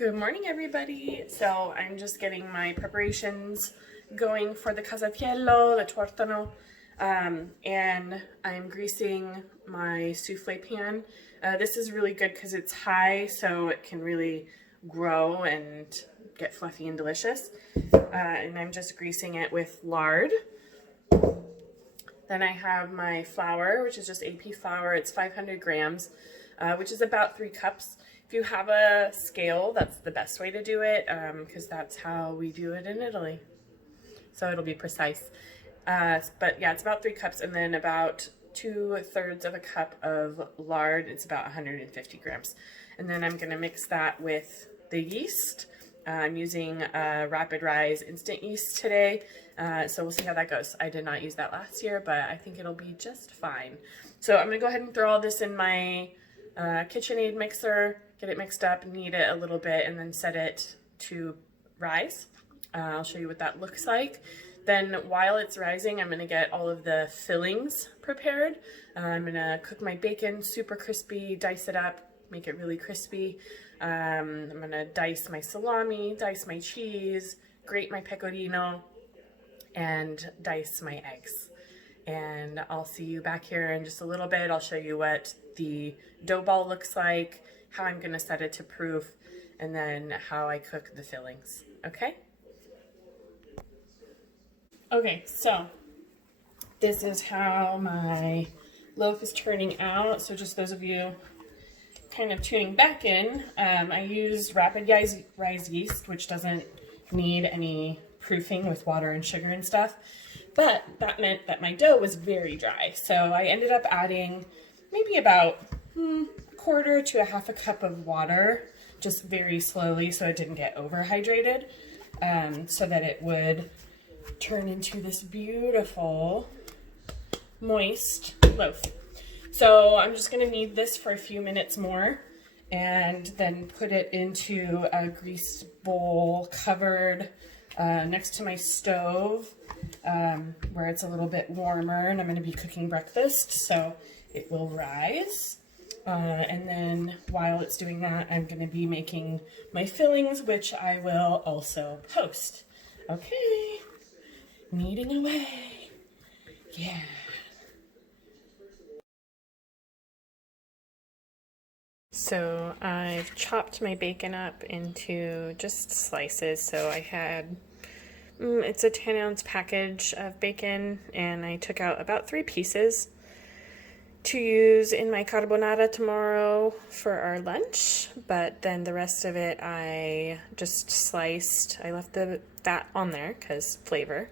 Good morning, everybody. So I'm just getting my preparations going for the Casatiello, the Tortano, and I'm greasing my souffle pan. This is really good because it's high, so it can really grow and get fluffy and delicious. And I'm just greasing it with lard. Then I have my flour, which is just AP flour. It's 500 grams, which is about 3 cups. If you have a scale, that's the best way to do it because that's how we do it in Italy. So it'll be precise. But yeah, it's about 3 cups, and then about 2/3 of a cup of lard. It's about 150 grams. And then I'm going to mix that with the yeast. I'm using rapid rise instant yeast today, so we'll see how that goes. I did not use that last year, but I think it'll be just fine. So I'm going to go ahead and throw all this in my KitchenAid mixer, get it mixed up, knead it a little bit, and then set it to rise. I'll show you what that looks like. Then while it's rising, I'm going to get all of the fillings prepared. I'm going to cook my bacon super crispy, dice it up, make it really crispy. I'm going to dice my salami, dice my cheese, grate my pecorino, and dice my eggs. And I'll see you back here in just a little bit. I'll show you what the dough ball looks like, how I'm going to set it to proof, and then how I cook the fillings. Okay? Okay, so this is how my loaf is turning out. So just those of you kind of tuning back in, I used rapid rise yeast, which doesn't need any proofing with water and sugar and stuff. But that meant that my dough was very dry. So I ended up adding maybe about 1/4 to 1/2 cup of water, just very slowly so it didn't get overhydrated, so that it would turn into this beautiful moist loaf. So I'm just going to knead this for a few minutes more and then put it into a greased bowl covered next to my stove, where it's a little bit warmer, and I'm going to be cooking breakfast, so it will rise. And then while it's doing that, I'm going to be making my fillings, which I will also post. Okay, kneading away. Yeah. So I've chopped my bacon up into just slices. So I had, it's a 10-ounce package of bacon, and I took out about 3 pieces to use in my carbonara tomorrow for our lunch. But then the rest of it I just sliced. I left that on there because flavor.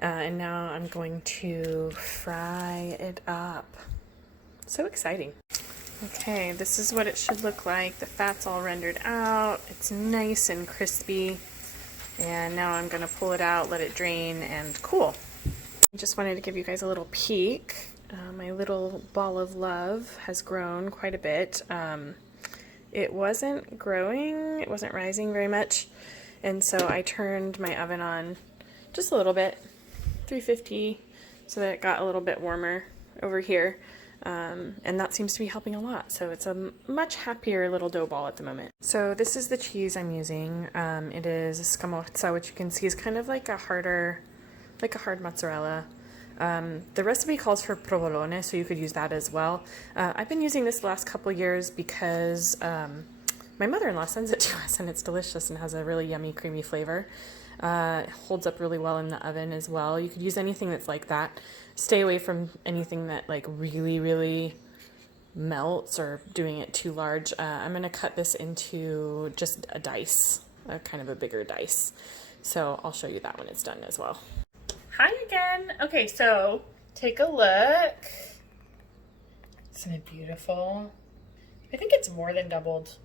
And now I'm going to fry it up. So exciting. Okay, this is what it should look like. The fat's all rendered out. It's nice and crispy. And now I'm going to pull it out, let it drain, and cool. I just wanted to give you guys a little peek. My little ball of love has grown quite a bit. It wasn't growing, it wasn't rising very much. And so I turned my oven on just a little bit, 350, so that it got a little bit warmer over here. And that seems to be helping a lot. So it's a much happier little dough ball at the moment. So this is the cheese I'm using. It is scamorza, which you can see is kind of like a hard mozzarella. The recipe calls for provolone, so you could use that as well. I've been using this the last couple years because my mother-in-law sends it to us, and it's delicious and has a really yummy, creamy flavor. It holds up really well in the oven as well. You could use anything that's like that. Stay away from anything that like really, really melts or doing it too large. I'm going to cut this into just a dice, kind of a bigger dice. So I'll show you that when it's done as well. Hi again. Okay, so take a look. Isn't it beautiful? I think it's more than doubled.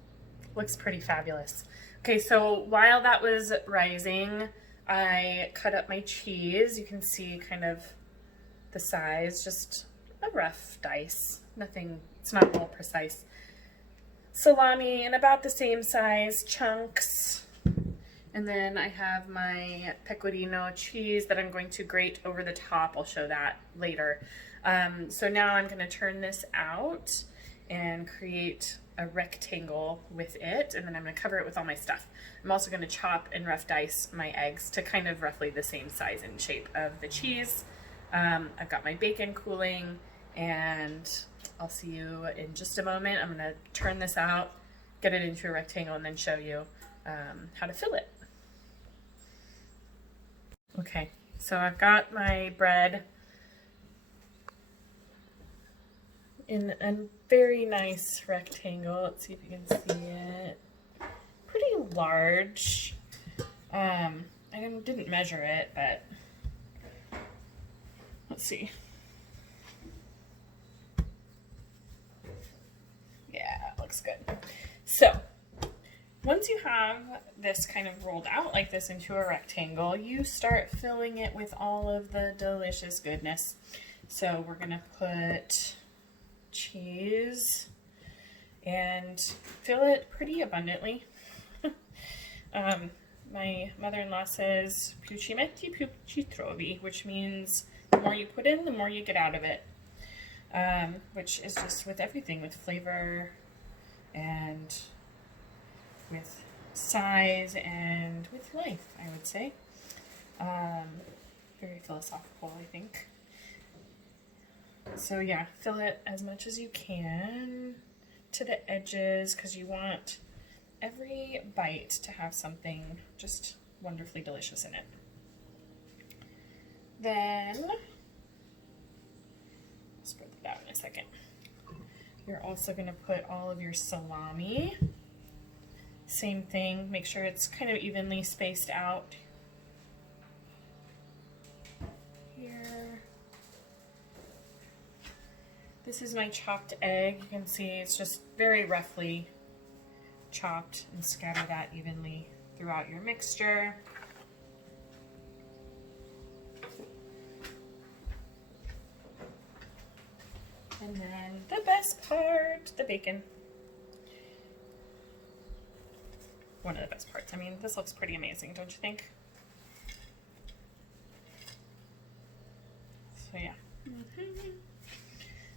Looks pretty fabulous. Okay, so while that was rising, I cut up my cheese. You can see kind of the size, just a rough dice. Nothing, it's not all precise. Salami in about the same size chunks. And then I have my pecorino cheese that I'm going to grate over the top. I'll show that later. So now I'm going to turn this out and create a rectangle with it, and then I'm going to cover it with all my stuff. I'm also going to chop and rough dice my eggs to kind of roughly the same size and shape of the cheese. I've got my bacon cooling, and I'll see you in just a moment. I'm going to turn this out, get it into a rectangle, and then show you how to fill it. Okay, so I've got my bread in a very nice rectangle. Let's see if you can see it. Pretty large. I didn't measure it, but let's see. Yeah, it looks good. So, once you have this kind of rolled out like this into a rectangle, you start filling it with all of the delicious goodness. So we're gonna put cheese and fill it pretty abundantly. My mother-in-law says più ci metti più ci trovi, which means the more you put in, the more you get out of it, which is just with everything, with flavor and with size and with life, I would say. Very philosophical, I think. So yeah, fill it as much as you can to the edges, because you want every bite to have something just wonderfully delicious in it. Then, I'll spread that out in a second. You're also going to put all of your salami. Same thing, make sure it's kind of evenly spaced out. Here. This is my chopped egg. You can see it's just very roughly chopped, and scatter that evenly throughout your mixture. And then the best part, the bacon. One of the best parts. I mean, this looks pretty amazing, don't you think? So yeah.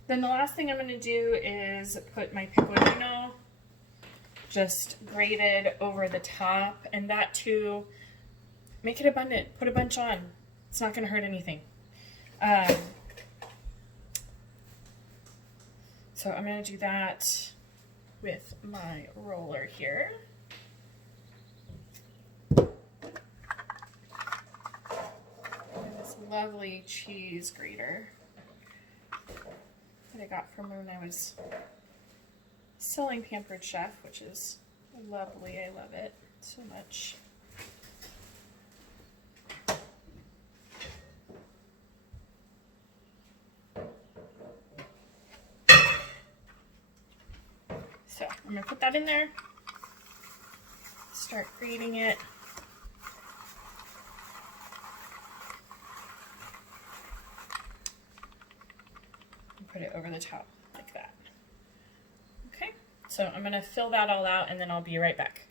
Then the last thing I'm going to do is put my pecorino just grated over the top, and that too, make it abundant. Put a bunch on. It's not going to hurt anything. So I'm going to do that with my roller here. Lovely cheese grater that I got from when I was selling Pampered Chef, which is lovely. I love it so much. So I'm going to put that in there, start grating it. Put it over the top like that. Okay, so I'm gonna fill that all out, and then I'll be right back.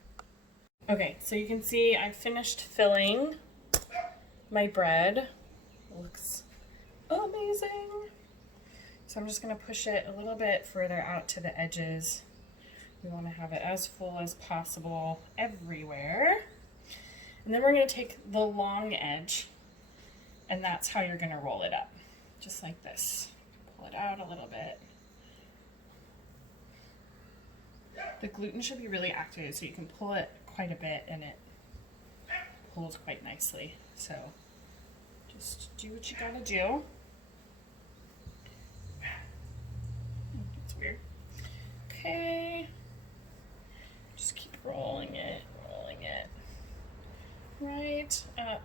Okay, so you can see I finished filling my bread. It looks amazing. So I'm just gonna push it a little bit further out to the edges. We wanna have it as full as possible everywhere. And then we're gonna take the long edge, and that's how you're gonna roll it up, just like this. Pull it out a little bit. The gluten should be really activated, so you can pull it quite a bit, and it pulls quite nicely. So just do what you gotta do. That's weird. Okay. Just keep rolling it right up.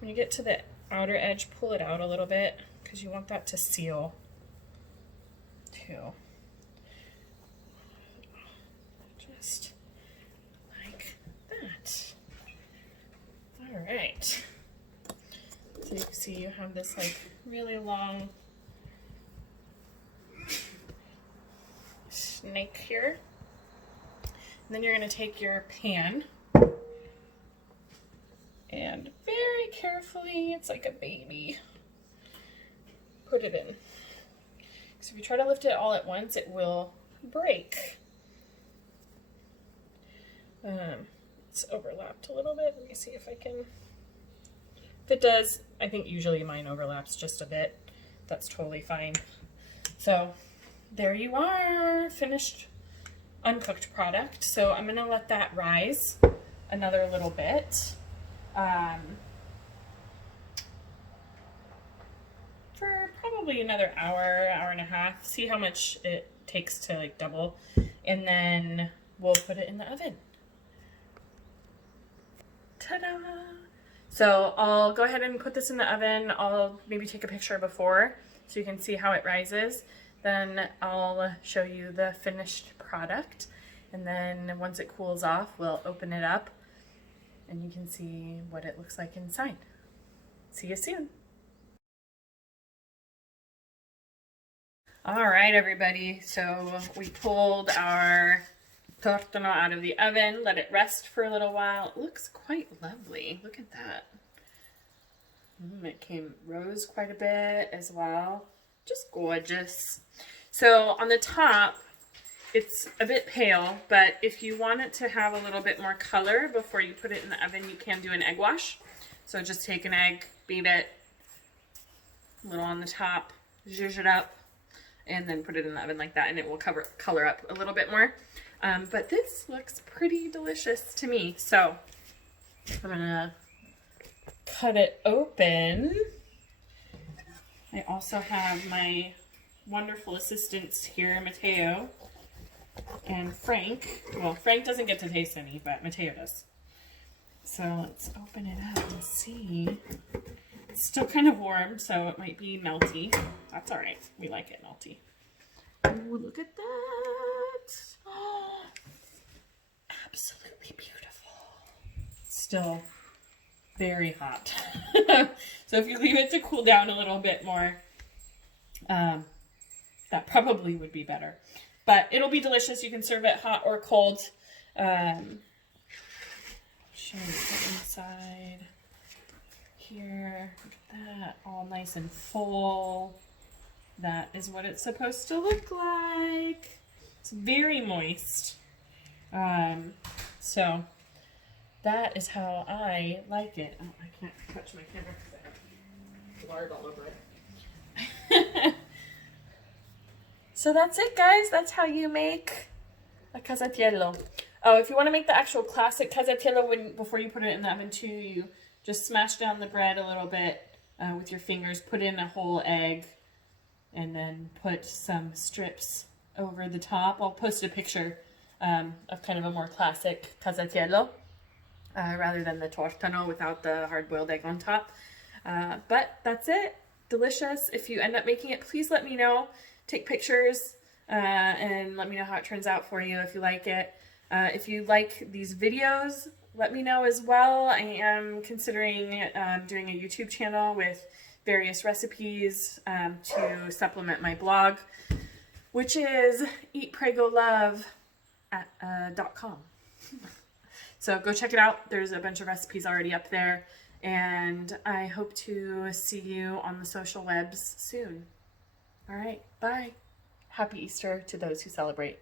When you get to the outer edge, pull it out a little bit, because you want that to seal too. Just like that. All right. So you can see you have this like really long snake here. And then you're going to take your pan and very carefully, it's like a baby, put it in. So if you try to lift it all at once, it will break. It's overlapped a little bit. Let me see if I can. If it does, I think usually mine overlaps just a bit. That's totally fine. So there you are, finished uncooked product. So I'm gonna let that rise another little bit. For probably another hour, hour and a half. See how much it takes to like double. And then we'll put it in the oven. Ta-da! So I'll go ahead and put this in the oven. I'll maybe take a picture before so you can see how it rises. Then I'll show you the finished product. And then once it cools off, we'll open it up and you can see what it looks like inside. See you soon. All right, everybody. So we pulled our tortano out of the oven, let it rest for a little while. It looks quite lovely. Look at that. It rose quite a bit as well. Just gorgeous. So on the top, it's a bit pale, but if you want it to have a little bit more color before you put it in the oven, you can do an egg wash. So just take an egg, beat it, a little on the top, zhuzh it up, and then put it in the oven like that, and it will color up a little bit more. But this looks pretty delicious to me. So I'm gonna cut it open. I also have my wonderful assistants here, Matteo and Frank. Well, Frank doesn't get to taste any, but Matteo does. So let's open it up and see. It's still kind of warm, so it might be melty. That's all right. We like it melty. Oh, look at that. Oh, absolutely beautiful. Still very hot. So if you leave it to cool down a little bit more, that probably would be better. But it'll be delicious. You can serve it hot or cold. Show you the inside here. Look at that, all nice and full. That is what it's supposed to look like. It's very moist. So that is how I like it. Oh, I can't touch my camera because I have lard all over it. So that's it, guys. That's how you make a Casatiello. Oh, if you want to make the actual classic Casatiello, before you put it in the oven too, you just smash down the bread a little bit with your fingers, put in a whole egg, and then put some strips over the top. I'll post a picture of kind of a more classic Casatiello rather than the tortano without the hard-boiled egg on top. But that's it. Delicious. If you end up making it, please let me know. Take pictures and let me know how it turns out for you if you like it. If you like these videos, let me know as well. I am considering doing a YouTube channel with various recipes to supplement my blog, which is eatpraygolove.com. So go check it out. There's a bunch of recipes already up there, and I hope to see you on the social webs soon. All right, bye. Happy Easter to those who celebrate.